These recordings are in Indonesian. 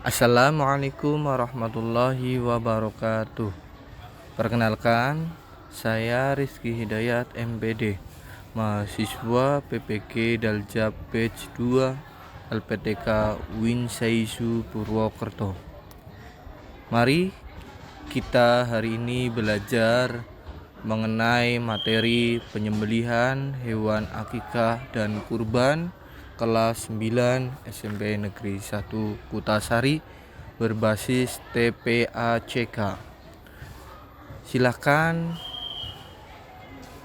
Assalamualaikum warahmatullahi wabarakatuh. Perkenalkan, saya Rizky Hidayat MPD, mahasiswa PPG Daljab Batch 2 LPTK Win Saizu Purwokerto. Mari kita hari ini belajar mengenai materi penyembelihan hewan akikah dan kurban kelas 9 SMP Negeri 1 Kutasari berbasis TPACK. Silakan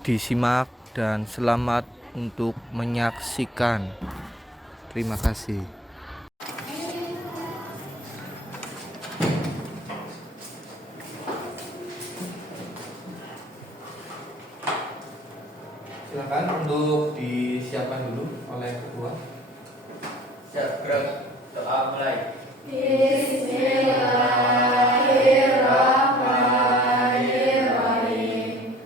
disimak dan selamat untuk menyaksikan. Terima kasih. Silakan untuk disiapkan dulu oleh ketua. Siap, gerak. Doa mulai. Bismillahirrahmanirrahim.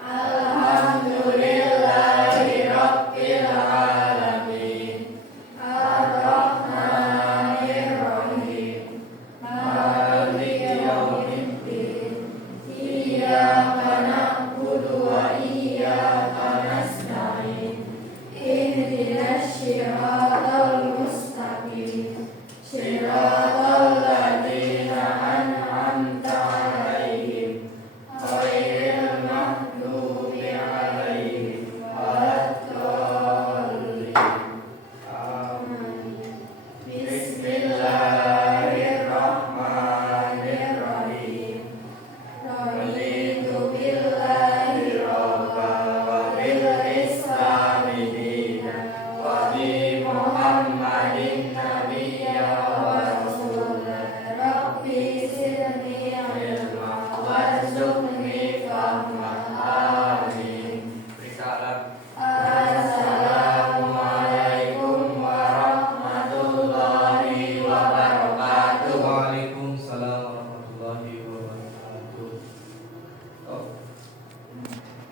Alhamdulillahirabbil alamin. Arrahmanirrahim. Maliki yaumiddin. Iyyaka na'budu wa iyyaka nasta'in. Ihdinas siratal mustaqim. Siratal ladzina an'amta 'alaihim ghairil maghdubi 'alaihim waladdallin. Amin. Bismillahirrahmanirrahim. Raditu billahi robba wa bil islami dinan wa bi Muhammadin nabiyya wa rasulah. Rabbi zidni ilma warzuqni fahma. Amin. Risalah. Assalamualaikum warahmatullahi wabarakatuh. Waalaikumsalam warahmatullahi wabarakatuh.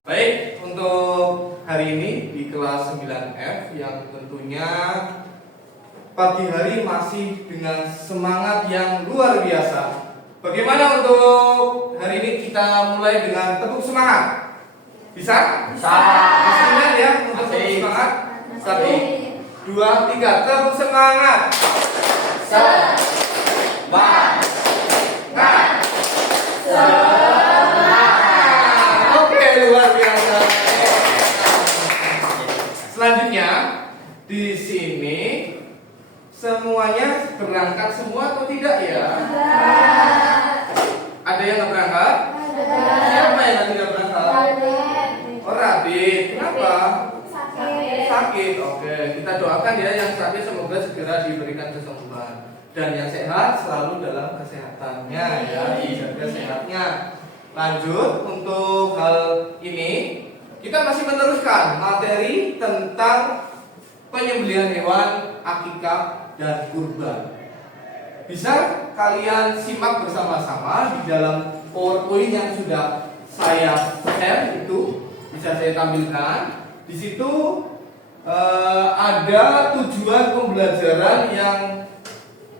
Baik, untuk hari ini di kelas 9F yang tentunya pagi hari masih dengan semangat yang luar biasa. Bagaimana untuk hari ini kita mulai dengan tepuk semangat? Bisa? Bisa. Masih ingat ya untuk tepuk Masih. semangat? 1, 2, 3, tepuk semangat. Semangat. Oke, luar biasa. Selanjutnya di sini semuanya berangkat semua atau tidak ya? Ada yang nggak berangkat? Siapa yang tidak berangkat? Oh, Radit. Kenapa? Sakit. Oke, kita doakan ya yang sakit semoga segera diberikan kesembuhan dan yang sehat selalu dalam kesehatannya ya, dijaga sehatnya. Lanjut untuk hal ini kita masih meneruskan materi tentang penyembelihan hewan akikah dan kurban. Bisa kalian simak bersama-sama di dalam PowerPoint yang sudah saya share itu bisa saya tampilkan. Di situ ada tujuan pembelajaran yang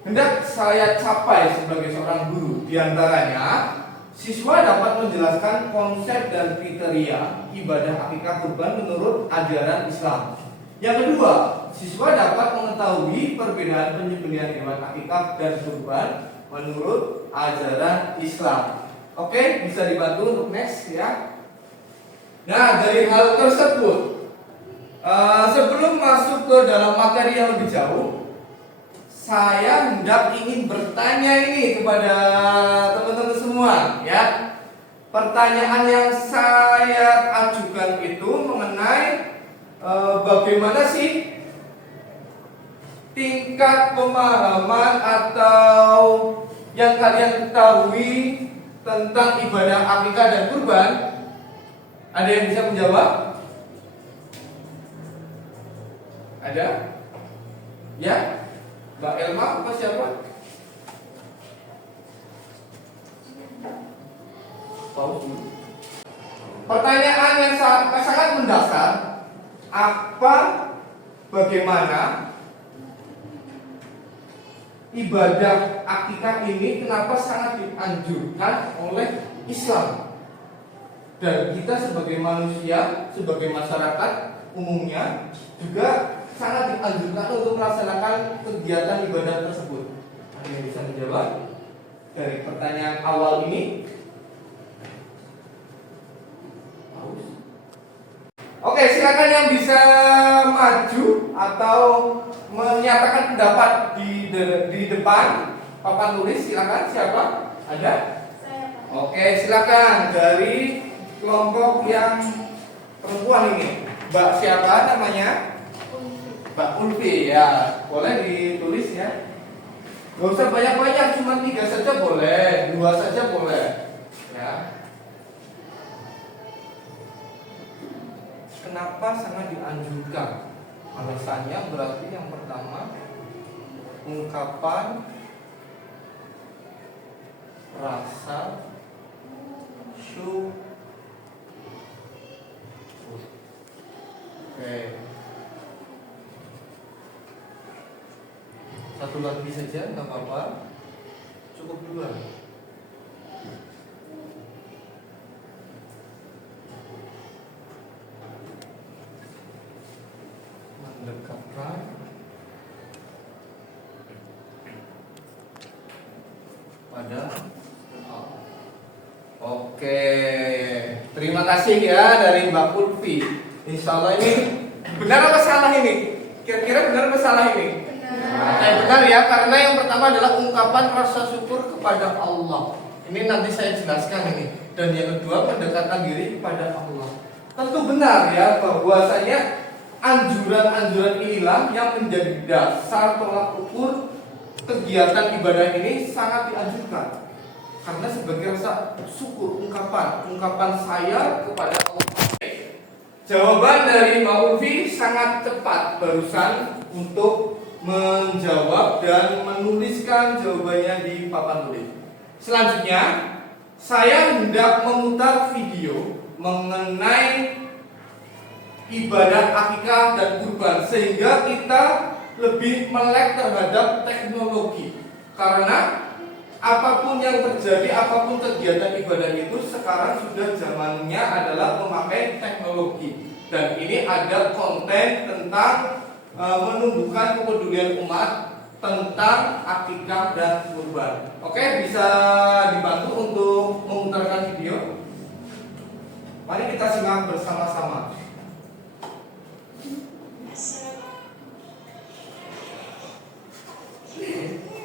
hendak saya capai sebagai seorang guru. Di antaranya, siswa dapat menjelaskan konsep dan kriteria ibadah akikah kurban menurut ajaran Islam. Yang kedua, siswa dapat mengetahui perbedaan penyembelihan hewan akikah dan kurban menurut ajaran Islam. Oke, bisa dibantu untuk next ya. Nah, dari hal tersebut, sebelum masuk ke dalam materi yang lebih jauh, saya hendak ingin bertanya ini kepada teman-teman semua ya. Pertanyaan yang saya ajukan itu mengenai bagaimana sih tingkat pemahaman atau yang kalian ketahui tentang ibadah akikah dan kurban. Ada yang bisa menjawab? Ada? Ya? Mbak Elma apa siapa? Paus dulu. Pertanyaan yang sangat mendasar. Bagaimana ibadah akikah ini kenapa sangat dianjurkan oleh Islam. Dan kita sebagai manusia, sebagai masyarakat umumnya juga sangat dianjurkan untuk melaksanakan kegiatan ibadah tersebut. Ada yang bisa menjawab dari pertanyaan awal ini? Oke, silakan yang bisa maju atau menyatakan pendapat di depan papan tulis. Silakan, siapa? Ada? Saya, Pak. Oke, silakan dari kelompok yang perempuan ini. Mbak siapa namanya? Mbak Ulfi, ya. Boleh ditulis ya. Gak usah banyak-banyak, cuma 3 saja boleh, 2 saja boleh. Ya. Kenapa sangat dianjurkan? Alasannya berarti yang pertama, ungkapan rasa syukur. Oke. Satu lagi saja, nggak apa-apa. Cukup 2. Mendekatkan pada Allah. Oke, terima kasih ya dari Mbak Ulfi. Insya Allah ini benar apa salah ini? Kira-kira benar apa salah ini? Benar ya, karena yang pertama adalah ungkapan rasa syukur kepada Allah. Ini nanti saya jelaskan ini. Dan yang kedua, mendekatkan diri kepada Allah. Tentu benar ya bahwasanya anjuran-anjuran inilah yang menjadi dasar tolak ukur kegiatan ibadah ini sangat dianjurkan. Karena sebagai rasa syukur, ungkapan saya kepada Allah. Jawaban dari Mbak Ulfi sangat cepat barusan untuk menjawab dan menuliskan jawabannya di papan tulis. Selanjutnya, saya hendak memutar video mengenai ibadah akikah dan kurban sehingga kita lebih melek terhadap teknologi. Karena apapun yang terjadi, apapun kegiatan ibadah itu sekarang sudah zamannya adalah memakai teknologi. Dan ini ada konten tentang menumbuhkan kepedulian umat tentang akikah dan kurban. Oke, bisa dibantu untuk memutarkan video. Mari kita simak bersama-sama.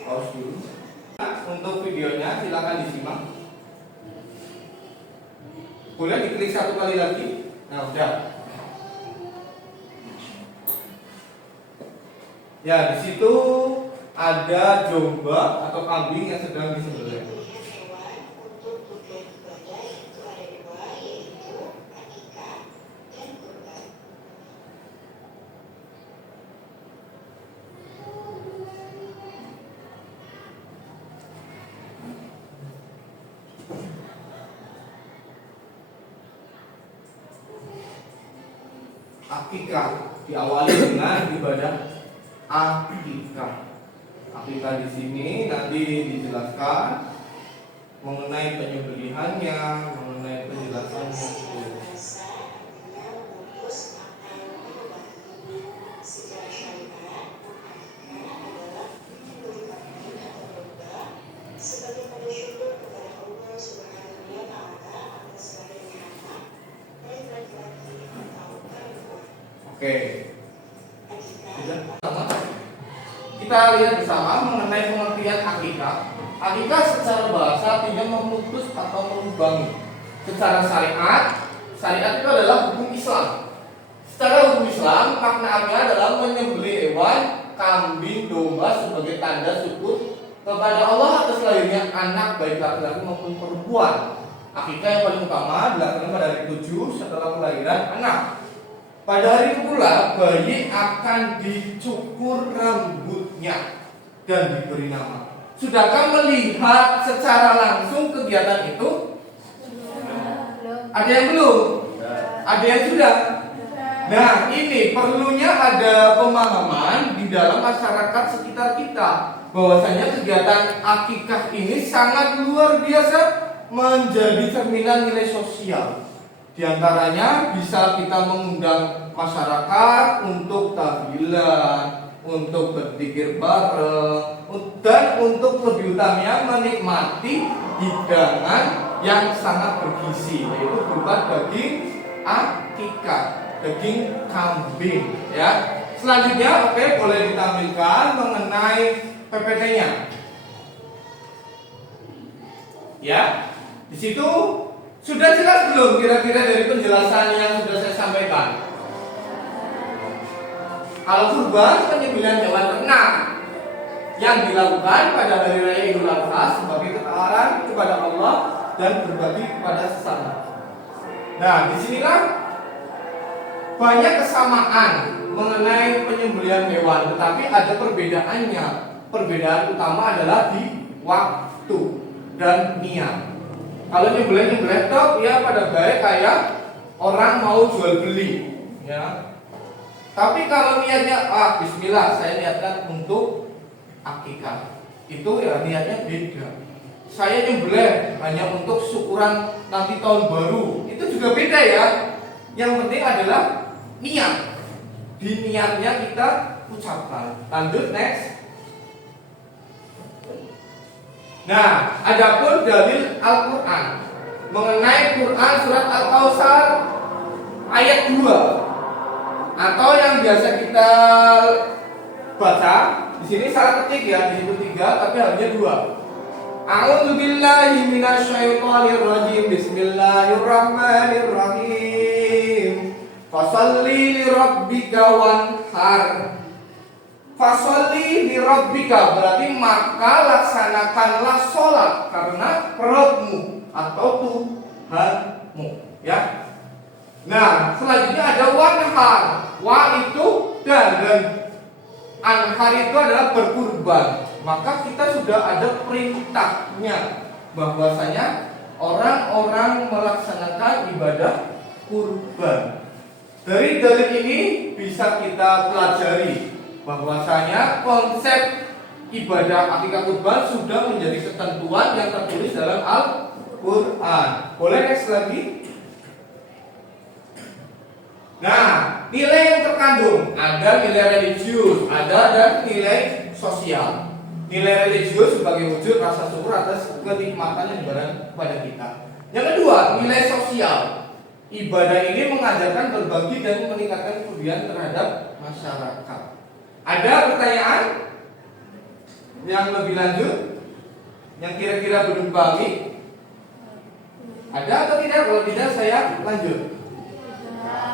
Pause dulu. Untuk videonya silakan disimak. Boleh diklik 1 kali lagi. Nah, udah. Ya, di situ ada domba atau kambing yang sedang disembelih. Akikah diawali dengan ibadah akikah. Akikah di sini nanti dijelaskan mengenai penyembelihannya, mengenai penjelasannya. Oke. Kita lihat bersama mengenai pengertian akikah. Akikah secara bahasa tidak memutus atau melubangi. Secara syariat itu adalah hukum Islam. Secara hukum Islam, maknanya adalah menyembelih hewan, kambing, domba sebagai tanda syukur kepada Allah atas lahirnya anak baik laki-laki maupun perempuan. Akikah yang paling utama dilakukan pada hari 7 setelah kelahiran anak. Pada hari itu pula bayi akan dicukur rambutnya dan diberi nama. Sudahkah melihat secara langsung kegiatan itu? Ada yang belum? Ada yang sudah? Nah, ini perlunya ada pemahaman di di dalam masyarakat sekitar kita. Bahwasanya kegiatan akikah ini sangat luar biasa menjadi cerminan nilai sosial. Di antaranya bisa kita mengundang masyarakat untuk tahlilan, untuk berzikir bareng, dan untuk lebih utamanya menikmati hidangan yang sangat bergizi, yaitu berupa daging akikah, daging kambing, ya. Selanjutnya, boleh ditampilkan mengenai PPT-nya. Ya, di situ sudah jelas belum kira-kira dari penjelasan yang sudah saya sampaikan? Kalau kurban penyembelihan hewan ternak yang dilakukan pada hari raya Idul Adha sebagai ketaatan kepada Allah dan berbagi kepada sesama. Nah, disinilah banyak kesamaan mengenai penyembelihan hewan, tetapi ada perbedaannya. Perbedaan utama adalah di waktu dan niat. Kalau nyembelih tok ya pada baik kayak orang mau jual beli, ya. Tapi kalau niatnya bismillah, saya niatkan untuk akikah, itu ya niatnya beda. Saya nyembelih hanya untuk syukuran nanti tahun baru, itu juga beda ya. Yang penting adalah niat. Di niatnya kita ucapkan. Lanjut next. Nah, adapun dalil Al-Quran mengenai Quran surat Al-Kautsar ayat 2 atau yang biasa kita baca di sini salah ketik ya, di situ 3 tapi hanya 2. A'udzubillahi minasyaitonirrajim. Bismillahirrahmanirrahim. Fasholli lirabbika wanhar. Fasholli lirabbika berarti maka laksanakanlah sholat karena Rabbmu atau Tuhanmu, ya. Nah, selanjutnya ada wanhar. Wa itu dan anhar itu adalah berkurban. Maka kita sudah ada perintahnya bahwasanya orang-orang melaksanakan ibadah kurban. Dari dalil ini bisa kita pelajari bahwasanya konsep ibadah akikah kurban sudah menjadi ketentuan yang tertulis dalam Al-Quran. Boleh next lagi? Nah, nilai yang terkandung ada nilai religius, ada dan nilai sosial. Nilai religius sebagai wujud rasa syukur atas kenikmatan yang diberikan kepada kita. Yang kedua, nilai sosial. Ibadah ini mengajarkan berbagi dan meningkatkan kepedulian terhadap masyarakat. Ada pertanyaan yang lebih lanjut yang kira-kira belum pahami? Ada atau tidak? Kalau tidak saya lanjut.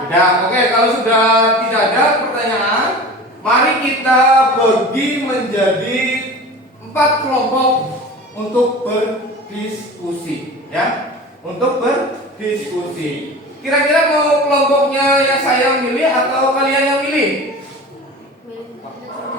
Sudah, oke. Kalau sudah tidak ada pertanyaan, mari kita bagi menjadi 4 kelompok untuk berdiskusi, ya. Untuk berdiskusi. Kira-kira mau kelompoknya yang saya milih atau kalian yang milih?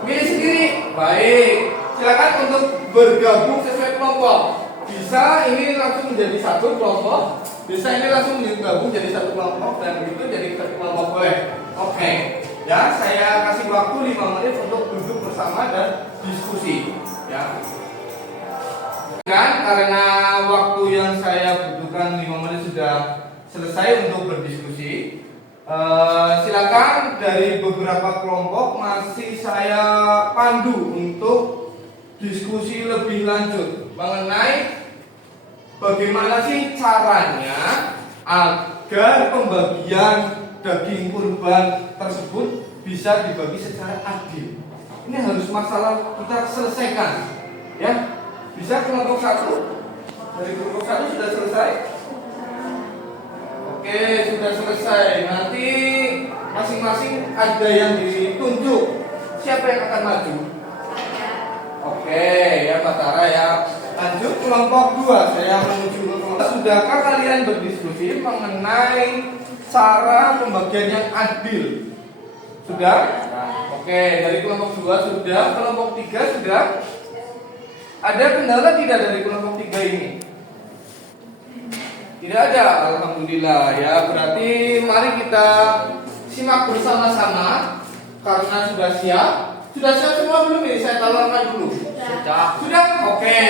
Milih sendiri. Baik. Silakan untuk bergabung sesuai kelompok. Bisa ini langsung menjadi satu kelompok. Bisa ini langsung bergabung jadi satu kelompok dan begitu jadi satu kelompok, boleh. Oke. Ya, saya kasih waktu 5 menit untuk duduk bersama dan diskusi. Ya. Kan karena waktu yang saya butuhkan 5 menit sudah selesai untuk berdiskusi. Silakan dari beberapa kelompok masih saya pandu untuk diskusi lebih lanjut mengenai bagaimana sih caranya agar pembagian daging kurban tersebut bisa dibagi secara adil. Ini harus masalah kita selesaikan, ya. Bisa kelompok 1? Dari kelompok 1 sudah selesai? Oke, sudah selesai. Nanti masing-masing ada yang ditunjuk. Siapa yang akan maju? Oke, ya Mbak Tara ya. Lanjut kelompok 2. Saya menuju ke kelompok. Sudahkah kalian berdiskusi mengenai cara pembagian yang adil? Sudah? Oke, dari kelompok 2 sudah. Kelompok 3 sudah. Ada kendala tidak dari kelompok 3 ini? Tidak ada, alhamdulillah ya. Berarti mari kita simak bersama-sama karena sudah siap. Sudah siap semua belum nih? Saya tawarkan dulu. Sudah. Sudah? Oke.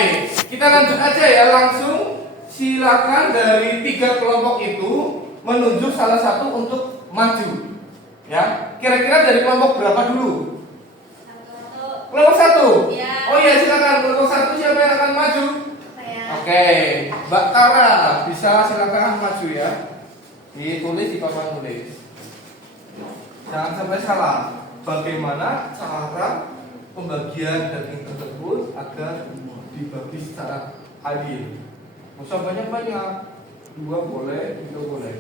Kita lanjut aja ya, langsung silakan dari 3 kelompok itu menunjuk salah satu untuk maju. Ya, kira-kira dari kelompok berapa dulu? Kelompok 1. Ya. Oh iya, silakan kelompok 1 siapa yang akan maju? Saya. Oke, Mbak Tara bisa silakan maju ya. Ditulis di papan tulis. Jangan sampai salah. Bagaimana cara pembagian daging tersebut agar dibagi secara adil? Nggak usah banyak-banyak. 2 boleh, 3 boleh.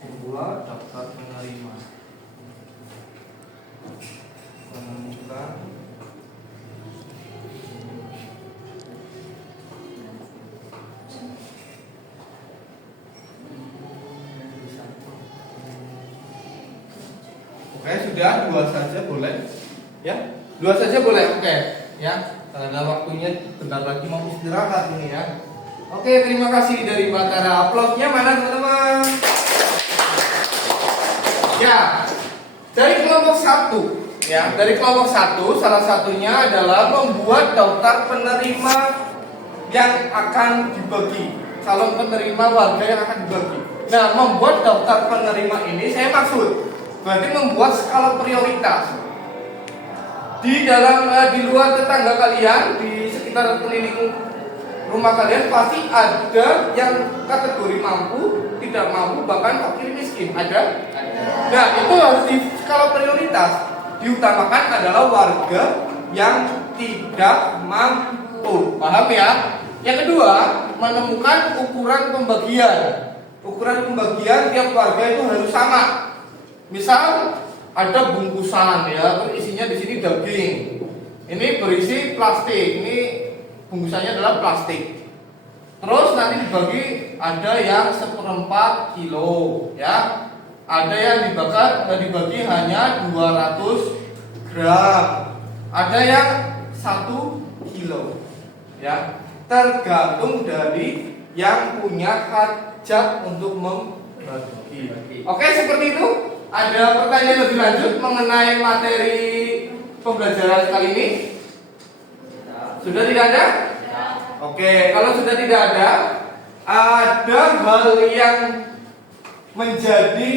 Membuat daftar penerima. Menemukan Oke, sudah 2 saja boleh. Ya, 2 saja boleh. Oke, ya. Karena waktunya bentar lagi mau istirahat ini ya. Oke, terima kasih dari Mbak Tara. Aplausnya mana teman-teman? Ya, dari kelompok 1 ya, dari kelompok 1 salah satunya adalah membuat daftar penerima yang akan dibagi, calon penerima warga yang akan dibagi. Nah, membuat daftar penerima ini saya maksud berarti membuat skala prioritas. Di dalam di luar tetangga kalian, di sekitar keliling rumah kalian pasti ada yang kategori mampu, tidak mampu, bahkan fakir miskin. Ada? Nah, itu harus di skala prioritas. Diutamakan adalah warga yang tidak mampu. Paham ya? Yang kedua, menemukan ukuran pembagian. Ukuran pembagian tiap warga itu harus sama. Misal ada bungkusan ya, isinya di sini daging. Ini berisi plastik. Ini bungkusannya adalah plastik. Terus nanti dibagi, ada yang 1/4 kilo ya. Ada yang dibagi hanya 200 gram. Ada yang 1 kilo ya. Tergantung dari yang punya hajat untuk membagi. Oke, seperti itu. Ada pertanyaan lebih lanjut mengenai materi pembelajaran kali ini? Sudah tidak ada? Oke, kalau sudah tidak ada hal yang menjadi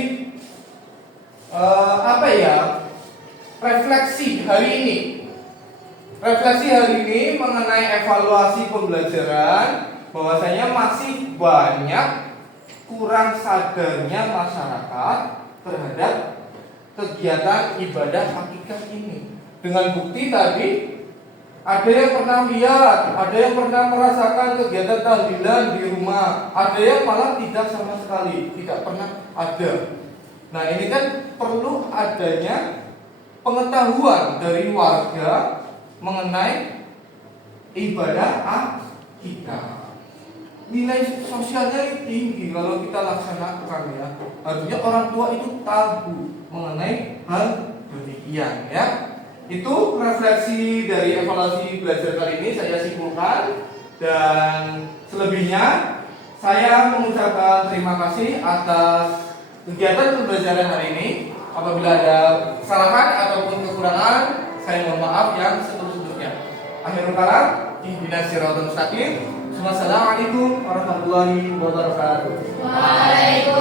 refleksi hari ini. Refleksi hari ini mengenai evaluasi pembelajaran, bahwasanya masih banyak kurang sadarnya masyarakat terhadap kegiatan ibadah akikah ini. Dengan bukti tadi, ada yang pernah lihat, ada yang pernah merasakan kegiatan tahlilan di rumah, ada yang malah tidak sama sekali, tidak pernah ada. Nah, ini kan perlu adanya pengetahuan dari warga mengenai ibadah akikah. Nilai sosialnya tinggi kalau kita laksanakan ya. Artinya orang tua itu tahu mengenai hal demikian ya. Itu refleksi dari evaluasi belajar kali ini saya simpulkan, dan selebihnya saya mengucapkan terima kasih atas kegiatan pembelajaran hari ini. Apabila ada kesalahan ataupun kekurangan, saya mohon maaf yang seterus-terusnya. Akhirul kalam, ihdinas siratal mustaqim. Wassalamualaikum warahmatullahi wabarakatuh. Waalaikumsalam.